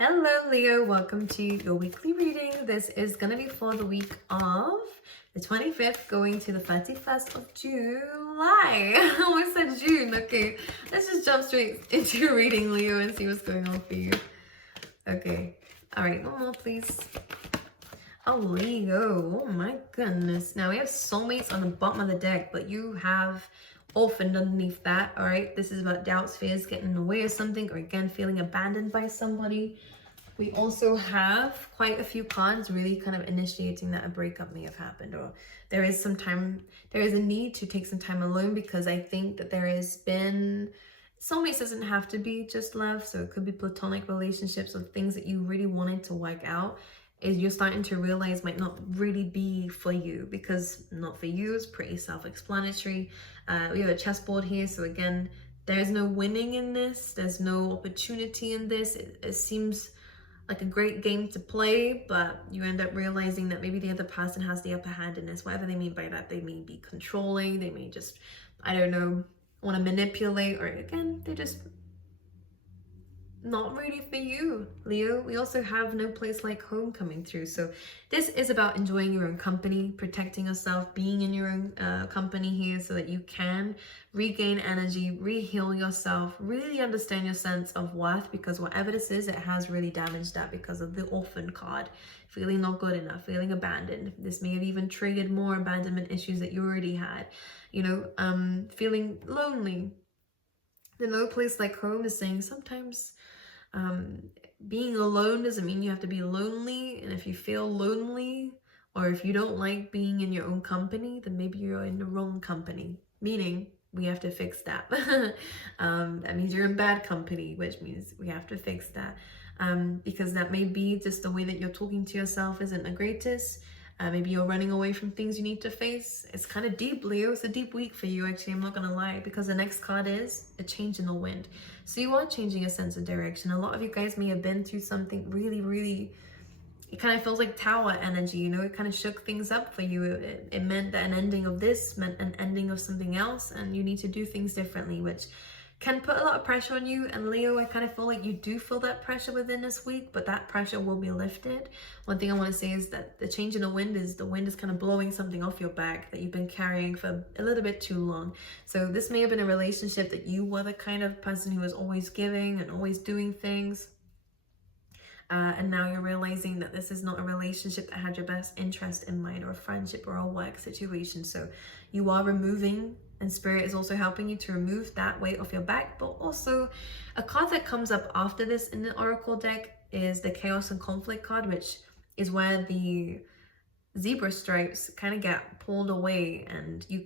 Hello, Leo. Welcome to your weekly reading. This is going to be for the week of the 25th going to the 31st of July. I almost said June. Okay, let's just jump straight into your reading, Leo, and see what's going on for you. Okay. All right, one more, please. Oh, Leo. Oh, my goodness. Now, we have soulmates on the bottom of the deck, but you have orphaned underneath that. All right, this is about doubts, fears, getting in the way of something, or again feeling abandoned by somebody. We also have quite a few cards really kind of initiating that a breakup may have happened, or there is a need to take some time alone, because I think that there has been, soulmates doesn't have to be just love, so it could be platonic relationships or things that you really wanted to work out, is you're starting to realize might not really be for you, because not for you is pretty self-explanatory. We have a chessboard here, so again, there's no winning in this, there's no opportunity in this. It seems like a great game to play, but you end up realizing that maybe the other person has the upper hand in this. Whatever they mean by that, they may be controlling, they may just, I don't know, want to manipulate, or again, they're just not really for you, Leo. We also have no place like home coming through. So this is about enjoying your own company, protecting yourself, being in your own company here, so that you can regain energy, re-heal yourself, really understand your sense of worth, because whatever this is, it has really damaged that because of the orphan card. Feeling not good enough, feeling abandoned. This may have even triggered more abandonment issues that you already had. Feeling lonely. The no place like home is saying sometimes being alone doesn't mean you have to be lonely. And if you feel lonely, or if you don't like being in your own company, then maybe you're in the wrong company. Meaning, we have to fix that. That means you're in bad company, which means we have to fix that. Because that may be just the way that you're talking to yourself isn't the greatest. Maybe you're running away from things you need to face. It's kind of deep, Leo. It's a deep week for you, actually. I'm not going to lie, because the next card is a change in the wind. So you are changing a sense of direction. A lot of you guys may have been through something really, it kind of feels like tower energy, it kind of shook things up for you. It meant that an ending of this meant an ending of something else, and you need to do things differently, which can put a lot of pressure on you. And Leo, I kind of feel like you do feel that pressure within this week, but that pressure will be lifted. One thing I want to say is that the change in the wind is kind of blowing something off your back that you've been carrying for a little bit too long. So this may have been a relationship that you were the kind of person who was always giving and always doing things. And now you're realizing that this is not a relationship that had your best interest in mind, or a friendship or a work situation. So you are removing, and Spirit is also helping you to remove that weight off your back. But also a card that comes up after this in the Oracle deck is the Chaos and Conflict card, which is where the zebra stripes kind of get pulled away, and you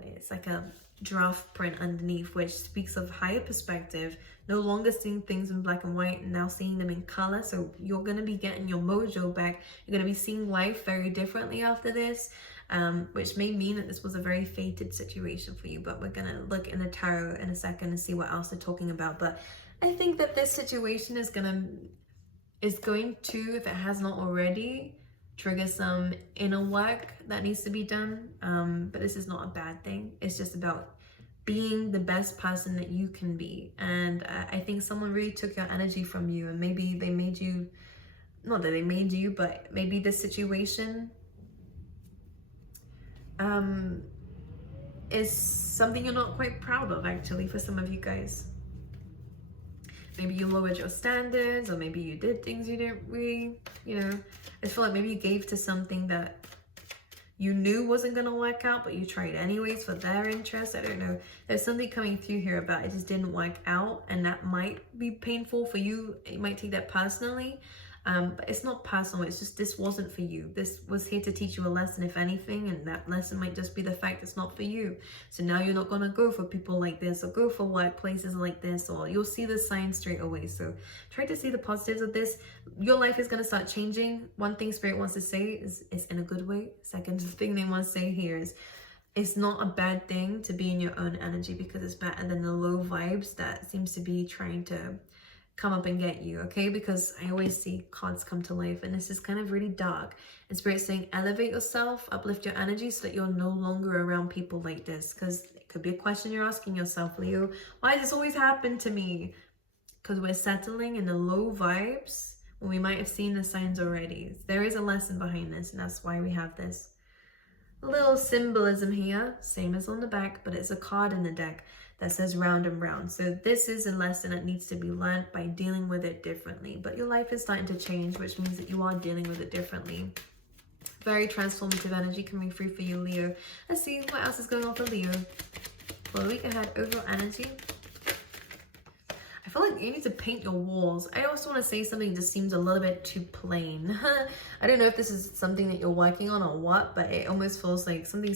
it's like a draft print underneath, which speaks of higher perspective, no longer seeing things in black and white, and now seeing them in color. So you're going to be getting your mojo back. You're going to be seeing life very differently after this, which may mean that this was a very fated situation for you. But we're going to look in the tarot in a second and see what else they're talking about. But I think that this situation is going to, if it has not already, trigger some inner work that needs to be done. But this is not a bad thing. It's just about being the best person that you can be. And I think someone really took your energy from you, and maybe they made you, not that they made you, but maybe this situation is something you're not quite proud of, actually, for some of you guys. Maybe you lowered your standards, or maybe you did things you didn't really, I feel like maybe you gave to something that you knew wasn't going to work out, but you tried anyways for their interest. I don't know. There's something coming through here about it just didn't work out, and that might be painful for you. You might take that personally. But it's not personal. It's just this wasn't for you. This was here to teach you a lesson, if anything, and that lesson might just be the fact it's not for you. So now you're not going to go for people like this, or go for workplaces like this, or you'll see the signs straight away. So try to see the positives of this. Your life is going to start changing. One thing Spirit wants to say is in a good way. Second thing they want to say here is it's not a bad thing to be in your own energy, because it's better than the low vibes that seems to be trying to come up and get you, okay? Because I always see cards come to life, and this is kind of really dark. And Spirit's saying elevate yourself, uplift your energy, so that you're no longer around people like this. Because it could be a question you're asking yourself, Leo. Why does this always happen to me? because we're settling in the low vibes when we might have seen the signs already. There is a lesson behind this, and that's why we have this little symbolism here, same as on the back, but it's a card in the deck that says round and round. So this is a lesson that needs to be learned by dealing with it differently. But your life is starting to change, which means that you are dealing with it differently. Very transformative energy coming through for you, Leo. Let's see what else is going on for Leo. For the week ahead, overall energy. I feel like you need to paint your walls. I also want to say something that just seems a little bit too plain. I don't know if this is something that you're working on or what, but it almost feels like something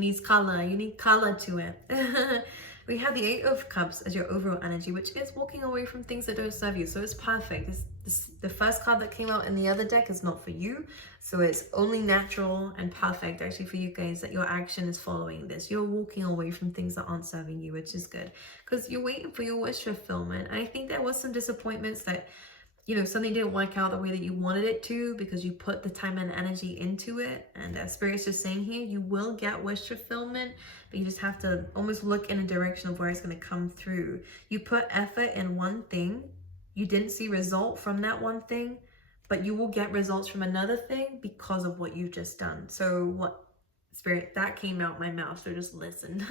needs color. You need color to it. We have the Eight of Cups as your overall energy, which is walking away from things that don't serve you. So it's perfect. The first card that came out in the other deck is not for you. So it's only natural and perfect actually for you guys that your action is following this. You're walking away from things that aren't serving you, which is good. Because you're waiting for your wish fulfillment. And I think there was some disappointments that, you know, something didn't work out the way that you wanted it to because you put the time and energy into it. And Spirit's just saying here, you will get wish fulfillment, but you just have to almost look in a direction of where it's going to come through. You put effort in one thing, you didn't see result from that one thing, but you will get results from another thing because of what you've just done. So what, Spirit, that came out my mouth, so just listen.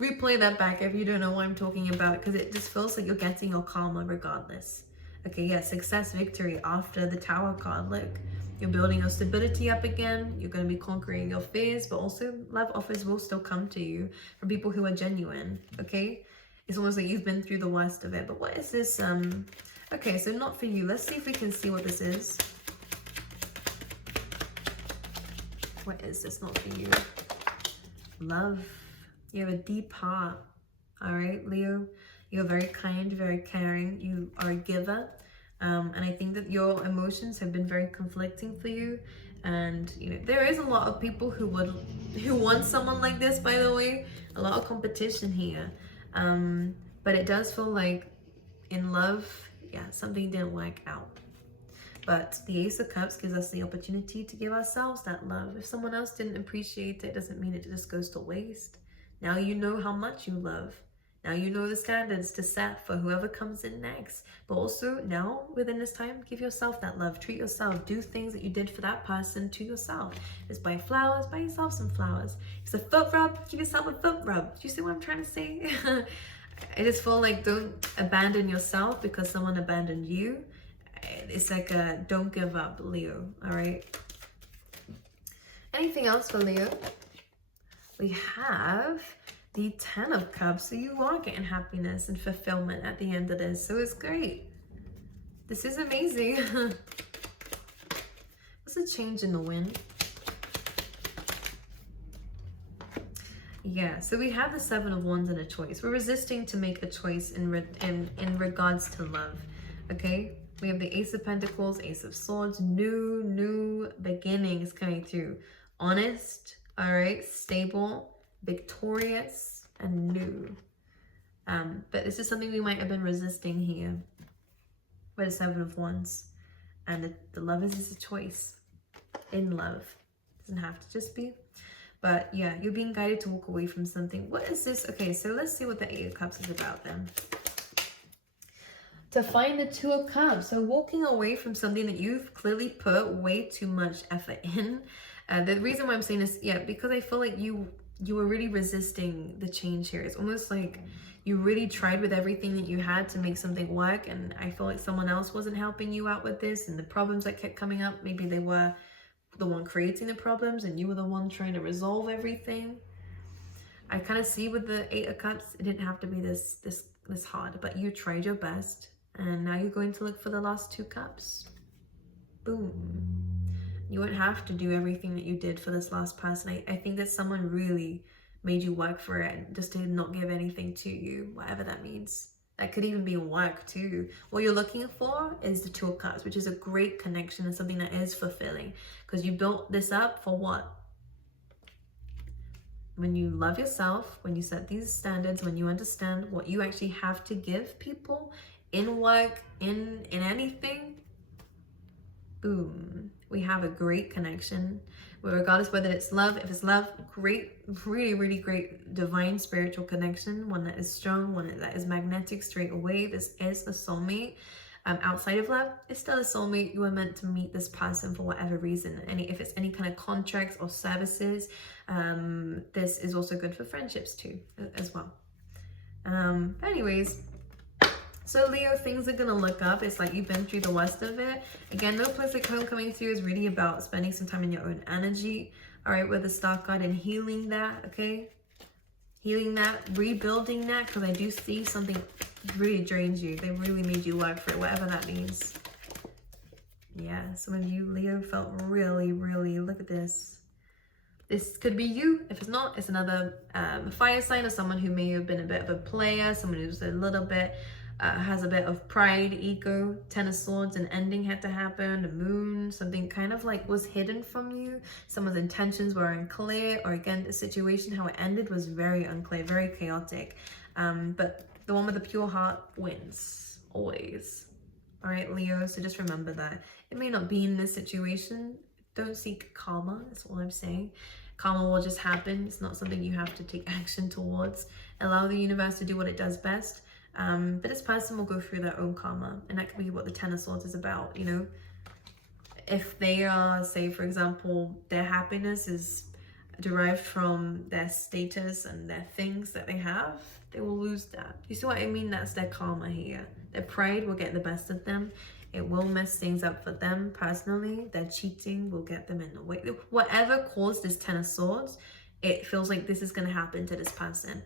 Replay that back if you don't know what I'm talking about, because it just feels like you're getting your karma regardless. Okay, yeah, success, victory after the Tower card. Look, you're building your stability up again. You're going to be conquering your fears, but also love offers will still come to you from people who are genuine, okay? It's almost like you've been through the worst of it. But what is this? Okay, so not for you. Let's see if we can see what this is. What is this not for you? Love. You have a deep heart. All right, Leo. You're very kind, very caring. You are a giver. And I think that your emotions have been very conflicting for you. And, you know, there is a lot of people who want someone like this, by the way. A lot of competition here. But it does feel like in love, yeah, something didn't work out. But the Ace of Cups gives us the opportunity to give ourselves that love. If someone else didn't appreciate it, doesn't mean it just goes to waste. Now you know how much you love. Now you know the standards to set for whoever comes in next. But also now, within this time, give yourself that love. Treat yourself. Do things that you did for that person to yourself. Just buy flowers. Buy yourself some flowers. It's a foot rub. Give yourself a foot rub. Do you see what I'm trying to say? I just feel like don't abandon yourself because someone abandoned you. It's like a don't give up, Leo. All right. Anything else for Leo? We have the 10 of Cups. So you are getting happiness and fulfillment at the end of this. So it's great. This is amazing. What's a change in the wind? Yeah, so we have the 7 of Wands and a choice. We're resisting to make a choice in regards to love, okay? We have the Ace of Pentacles, Ace of Swords, new beginnings coming through. Honest, all right, stable, victorious, and new. But this is something we might have been resisting here with the 7 of Wands. And the love is a choice in love. Doesn't have to just be. But yeah, you're being guided to walk away from something. What is this? Okay, so let's see what the 8 of Cups is about then. To find the 2 of Cups. So walking away from something that you've clearly put way too much effort in. The reason why I'm saying this, yeah, because I feel like you were really resisting the change here. It's almost like you really tried with everything that you had to make something work. And I feel like someone else wasn't helping you out with this. And the problems that kept coming up, maybe they were the one creating the problems and you were the one trying to resolve everything. I kind of see with the 8 of Cups, it didn't have to be this hard, but you tried your best. And now you're going to look for the last 2 cups. Boom. You won't have to do everything that you did for this last person. I think that someone really made you work for it just to not give anything to you, whatever that means. That could even be work too. What you're looking for is the 2 of Cups, which is a great connection and something that is fulfilling. Because you built this up for what? When you love yourself, when you set these standards, when you understand what you actually have to give people in work, in anything, boom, we have a great connection. But regardless whether it's love, if it's love, great, really, really great divine spiritual connection, one that is strong, one that is magnetic straight away. This is a soulmate. Outside of love, it's still a soulmate. You are meant to meet this person for whatever reason. If it's any kind of contracts or services, this is also good for friendships too, as well. Anyways, so Leo, things are gonna look up. It's like you've been through the worst of it. Again, no place like home coming through is really about spending some time in your own energy. All right, with the Star card and healing that, okay? Healing that, rebuilding that, because I do see something really drains you. They really made you work for it, whatever that means. Yeah, some of you, Leo, felt really, really, look at this. This could be you. If it's not, it's another fire sign or someone who may have been a bit of a player, someone who's a little bit, has a bit of pride, ego. 10 of Swords, an ending had to happen, a moon, something kind of like was hidden from you. Someone's intentions were unclear, or again, the situation, how it ended was very unclear, very chaotic. But the one with the pure heart wins, always. All right, Leo, so just remember that. It may not be in this situation. Don't seek karma, that's all I'm saying. Karma will just happen. It's not something you have to take action towards. Allow the universe to do what it does best. But this person will go through their own karma, and that could be what the 10 of Swords is about, you know. If they are, say, for example, their happiness is derived from their status and their things that they have, they will lose that. You see what I mean? That's their karma here. Their pride will get the best of them. It will mess things up for them personally. Their cheating will get them in the way. Whatever caused this 10 of Swords, it feels like this is going to happen to this person.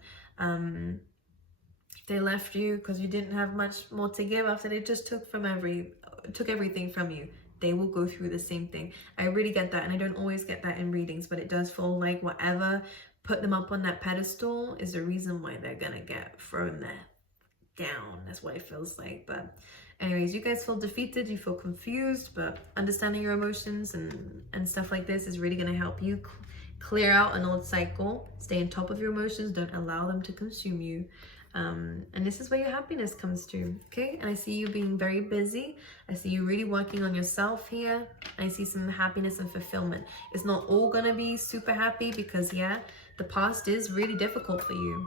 They left you because you didn't have much more to give after they just took everything from you. They will go through the same thing. I really get that, and I don't always get that in readings, but it does feel like whatever put them up on that pedestal is the reason why they're gonna get thrown there down. That's what it feels like. But anyways, you guys feel defeated, you feel confused, but understanding your emotions and stuff like this is really gonna help you clear out an old cycle. Stay on top of your emotions, don't allow them to consume you. And this is where your happiness comes through, okay? And I see you being very busy. I see you really working on yourself here. I see some happiness and fulfillment. It's not all gonna be super happy because, yeah, the past is really difficult for you.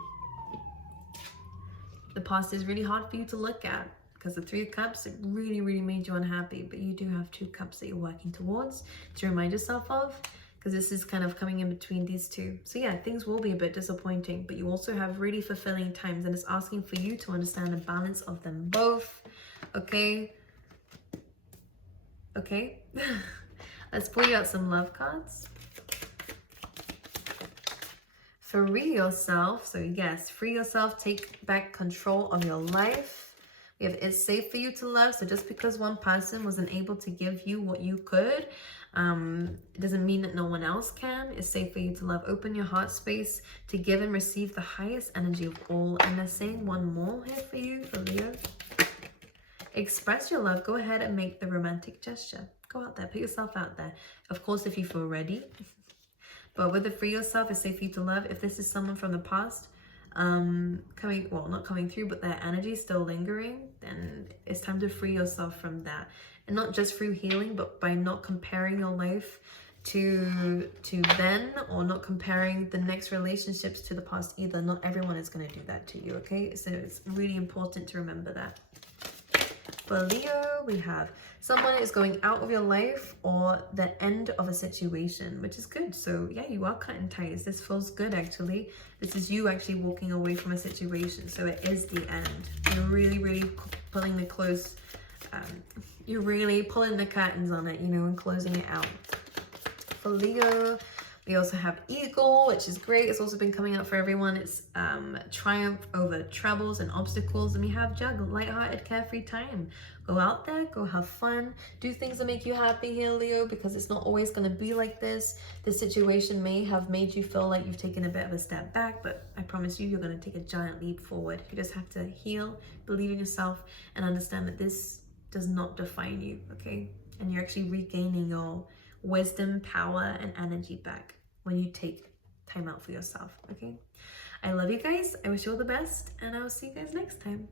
The past is really hard for you to look at because the 3 of Cups, it really, really made you unhappy. But you do have 2 cups that you're working towards to remind yourself of, because this is kind of coming in between these two. So yeah, things will be a bit disappointing, but you also have really fulfilling times, and it's asking for you to understand the balance of them both, okay? Okay, let's pull you out some love cards. Free yourself. So yes, free yourself, take back control of your life. We have it's safe for you to love. So just because one person wasn't able to give you what you could, it doesn't mean that no one else can. It's safe for you to love. Open your heart space to give and receive the highest energy of all. And they're saying one more here for you, for Leo. Express your love. Go ahead and make the romantic gesture. Go out there, put yourself out there. Of course, if you feel ready. But with the free yourself, it's safe for you to love. If this is someone from the past, not coming through, but their energy is still lingering, then it's time to free yourself from that. And not just through healing, but by not comparing your life to then, or not comparing the next relationships to the past either. Not everyone is going to do that to you, okay? So it's really important to remember that. For Leo, we have someone is going out of your life or the end of a situation, which is good. So yeah, you are cutting ties. This feels good, actually. This is you actually walking away from a situation. So it is the end. You're really, really pulling the close, you're really pulling the curtains on it, you know, and closing it out. For Leo, we also have Eagle, which is great. It's also been coming out for everyone. It's triumph over troubles and obstacles. And we have Jug, lighthearted, carefree time. Go out there, go have fun. Do things that make you happy here, Leo, because it's not always going to be like this. This situation may have made you feel like you've taken a bit of a step back, but I promise you, you're going to take a giant leap forward. You just have to heal, believe in yourself, and understand that this does not define you, okay? And you're actually regaining your wisdom, power, and energy back when you take time out for yourself, okay? I love you guys. I wish you all the best, and I will see you guys next time.